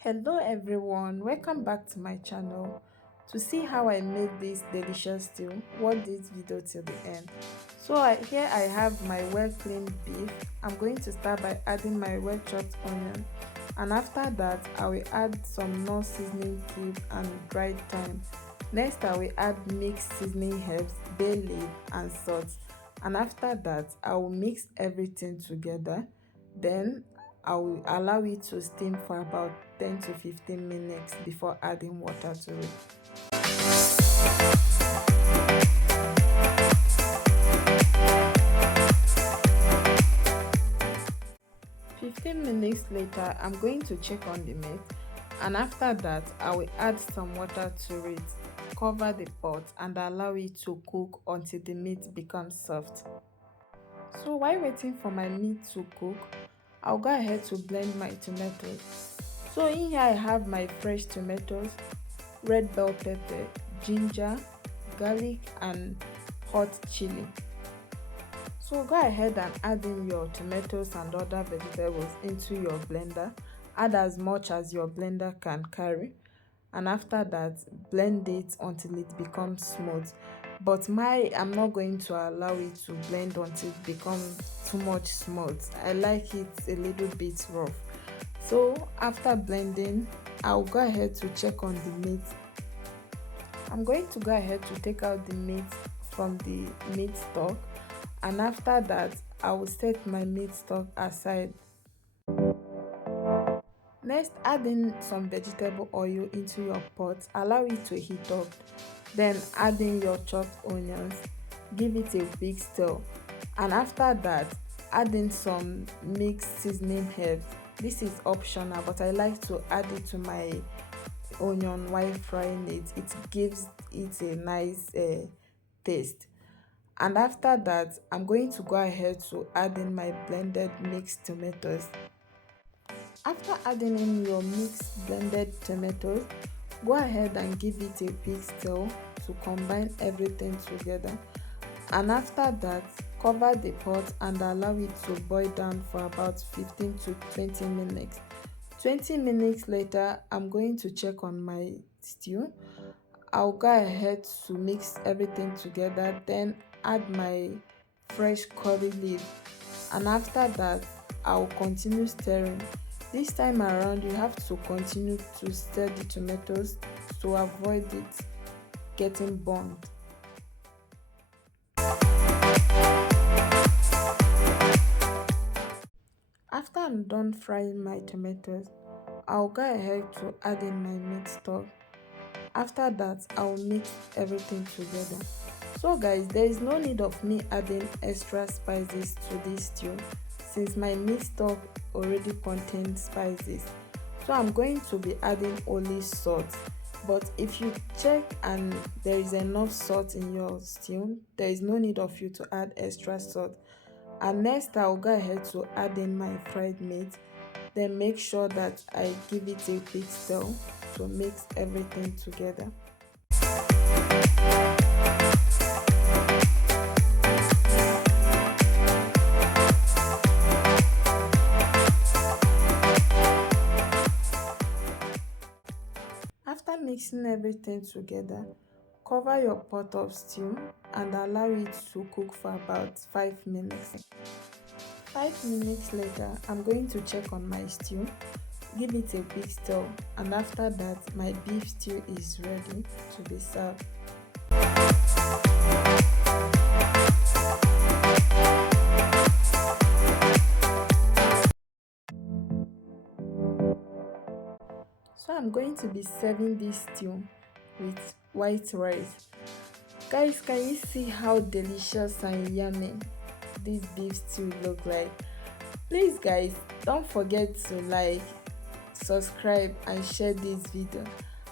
Hello everyone, welcome back to my channel. To see how I made this delicious stew, watch this video till the end. Here I have my well cleaned beef. I'm going to start by adding my well chopped onion, and after that I will add some non-seasoning cube and dried thyme. Next I will add mixed seasoning herbs, bay leaf and salt, and after that I will mix everything together. Then I will allow it to steam for about 10 to 15 minutes before adding water to it. 15 minutes later, I'm going to check on the meat, and after that I will add some water to it, cover the pot and allow it to cook until the meat becomes soft. So while waiting for my meat to cook, I'll go ahead to blend my tomatoes. So in here I have my fresh tomatoes, red bell pepper, ginger, garlic and hot chili. So go ahead and add in your tomatoes and other vegetables into your blender. Add as much as your blender can carry, and after that blend it until it becomes smooth. But I'm not going to allow it to blend until it becomes too much smooth. I like it a little bit rough. So after blending, I'll go ahead to check on the meat. I'm going to go ahead to take out the meat from the meat stock, and after that I will set my meat stock aside. Next, add in some vegetable oil into your pot, allow it to heat up, then add in your chopped onions, give it a big stir, and after that add in some mixed seasoning herbs. This is optional, but I like to add it to my onion while frying it. It gives it a nice taste. And after that I'm going to go ahead to add in my blended mixed tomatoes. After adding in your mixed blended tomatoes, go ahead and give it a big stir to combine everything together, and after that cover the pot and allow it to boil down for about 15 to 20 minutes. 20 minutes later, I'm going to check on my stew. I'll go ahead to mix everything together, then add my fresh curry leaf, and after that I'll continue stirring. This time around you have to continue to stir the tomatoes to avoid it getting burnt. After I'm done frying my tomatoes, I'll go ahead to add in my meat stock. After that I'll mix everything together. So guys, there is no need of me adding extra spices to this stew since my meat stock already contains spices. So I'm going to be adding only salt. But if you check and there is enough salt in your stew, there is no need of you to add extra salt. And next I'll go ahead to add in my fried meat, then make sure that I give it a big stir to mix everything together. After mixing everything together, cover your pot of stew and allow it to cook for about 5 minutes. 5 minutes later, I'm going to check on my stew, give it a big stir, and after that my beef stew is ready to be served. So I'm going to be serving this stew with white rice. Guys, can you see how delicious and yummy this beef stew look like? Please guys, don't forget to like, subscribe and share this video,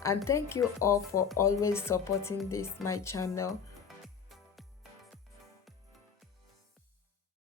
and thank you all for always supporting this my channel.